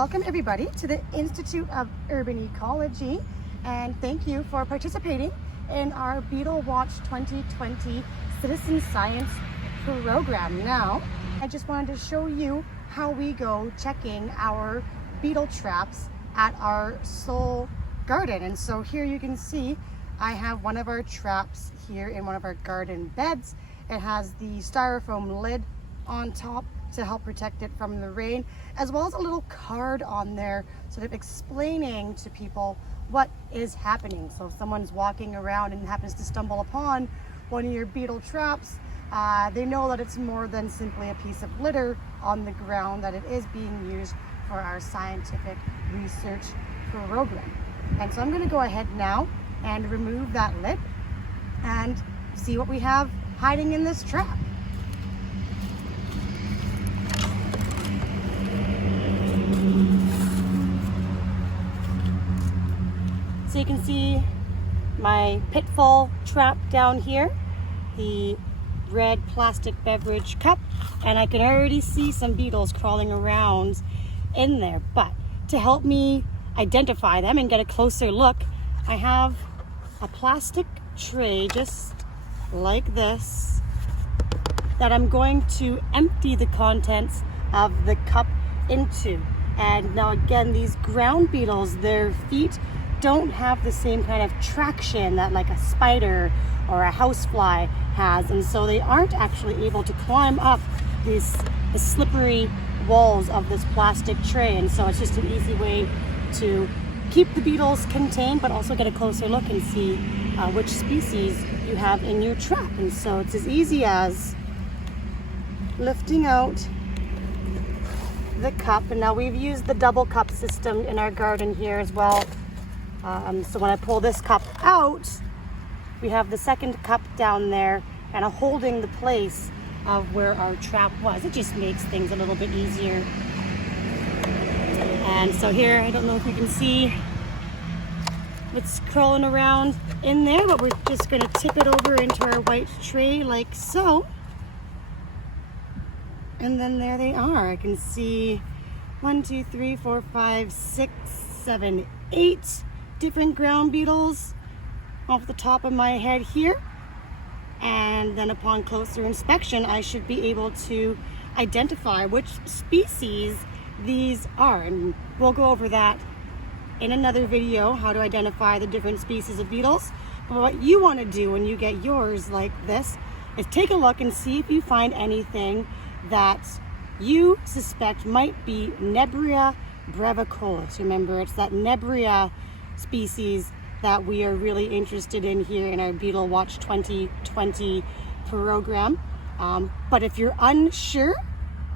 welcome everybody to the Institute of Urban Ecology, and thank you for participating in our Beetle Watch 2020 Citizen Science program. Now, I just wanted to show you how we go checking our beetle traps at our soul garden. And so here you can see I have one of our traps here in one of our garden beds. It has the styrofoam lid on top to help protect it from the rain, as well as a little card on there sort of explaining to people what is happening. So if someone's walking around and happens to stumble upon one of your beetle traps, they know that it's more than simply a piece of litter on the ground, that it is being used for our scientific research program. And so I'm going to go ahead now and remove that lid and see what we have hiding in this trap. So you can see my pitfall trap down here, the red plastic beverage cup, and I can already see some beetles crawling around in there. But to help me identify them and get a closer look, I have a plastic tray just like this that I'm going to empty the contents of the cup into. And now again, these ground beetles, their feet don't have the same kind of traction that like a spider or a housefly has, and so they aren't actually able to climb up the slippery walls of this plastic tray. And so it's just an easy way to keep the beetles contained, but also get a closer look and see which species you have in your trap. And so it's as easy as lifting out the cup, and now we've used the double cup system in our garden here as well. So when I pull this cup out, we have the second cup down there and holding the place of where our trap was. It just makes things a little bit easier. And so here, I don't know if you can see what's crawling around in there, but we're just going to tip it over into our white tray like so. And then there they are. I can see 1, 2, 3, 4, 5, 6, 7, 8 different ground beetles off the top of my head here. And then upon closer inspection, I should be able to identify which species these are. And we'll go over that in another video, how to identify the different species of beetles. But what you want to do when you get yours like this is take a look and see if you find anything that you suspect might be Nebria brevicollis. Remember, it's that Nebria species that we are really interested in here in our Beetle Watch 2020 program. But if you're unsure,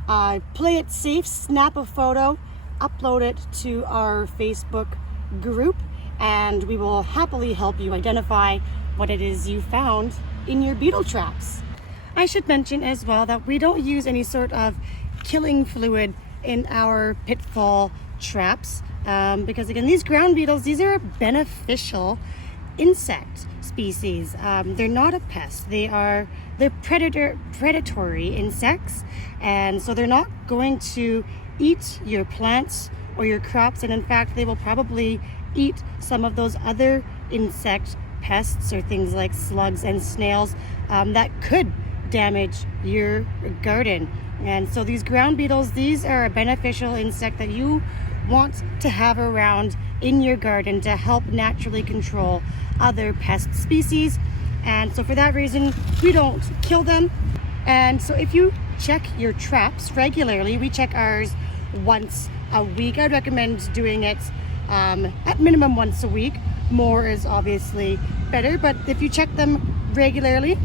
play it safe, snap a photo, upload it to our Facebook group, and we will happily help you identify what it is you found in your beetle traps. I should mention as well that we don't use any sort of killing fluid in our pitfall traps, because again, these ground beetles, these are a beneficial insect species. They're not a pest. They're predatory insects, and so they're not going to eat your plants or your crops, and in fact they will probably eat some of those other insect pests or things like slugs and snails that could damage your garden. And so these ground beetles, these are a beneficial insect that you want to have around in your garden to help naturally control other pest species. And so for that reason, we don't kill them. And so if you check your traps regularly, we check ours once a week. I'd recommend doing it at minimum once a week. More is obviously better, but if you check them regularly,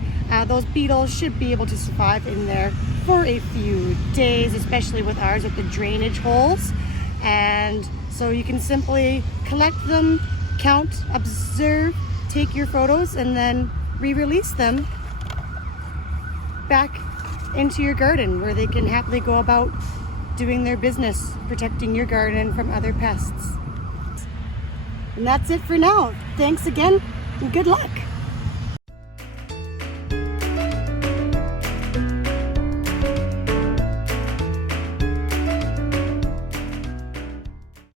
those beetles should be able to survive in there for a few days, especially with ours with the drainage holes. And so you can simply collect them, count, observe, take your photos, and then re-release them back into your garden where they can happily go about doing their business, protecting your garden from other pests. And that's it for now. Thanks again, and good luck.